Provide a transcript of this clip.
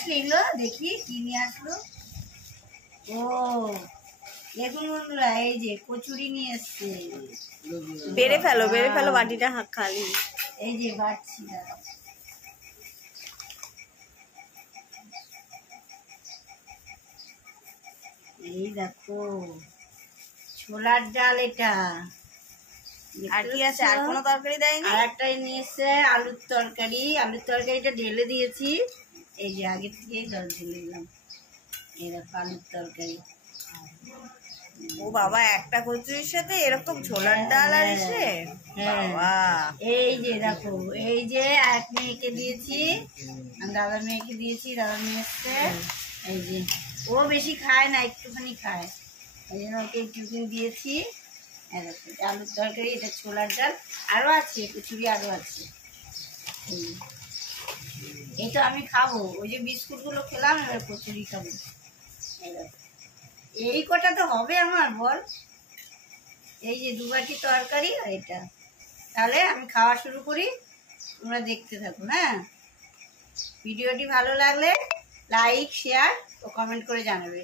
আসলে এগুলো দেখি কি নিয়ে আসলো। ও দেখুন বন্ধুরা, এই যে কচুরি নিয়ে এসছে। বেড়ে ফেলো বাটিটা খালি। এই যে বাড়ছি দাঁড়াও। এই দেখো ছোলার ডাল এটা। আর কি আছে? আর কোনো তরকারি দেয়নি? আর একটাই নিয়ে এসছে আলুর তরকারি। আলুর তরকারিটা ঢেলে দিয়েছি, এই যে আগে থেকে জল ঢেলে দিলাম। এই দেখো আলুর তরকারি। ও বাবা, একটা কচুরির সাথে এরকম ছোলার ডাল আর এসে বাবা। এই যে দেখো, এই যে এক মেয়েকে দিয়েছি, দাদা মেয়েকে দিয়েছি, দাদা মেয়ে এসছে। এই যে ও বেশি খায় না, একটুখানি খায়, এই জন্য ওকে একটুখানি দিয়েছি। আলুর তরকারি, এটা ছোলার ডাল, আরো আছে কচুরি, আরো আছে। এই তো আমি খাবো, ওই যে বিস্কুট গুলো খেলাম, এবার কচুরি খাবো। এই কটা তো হবে আমার, বল। এই যে 2 বাটি তরকারি আর এটা। তাহলে আমি খাওয়া শুরু করি, তোমরা দেখতে থাকো। হ্যাঁ, ভিডিওটি ভালো লাগলে লাইক, শেয়ার ও কমেন্ট করে জানাবে।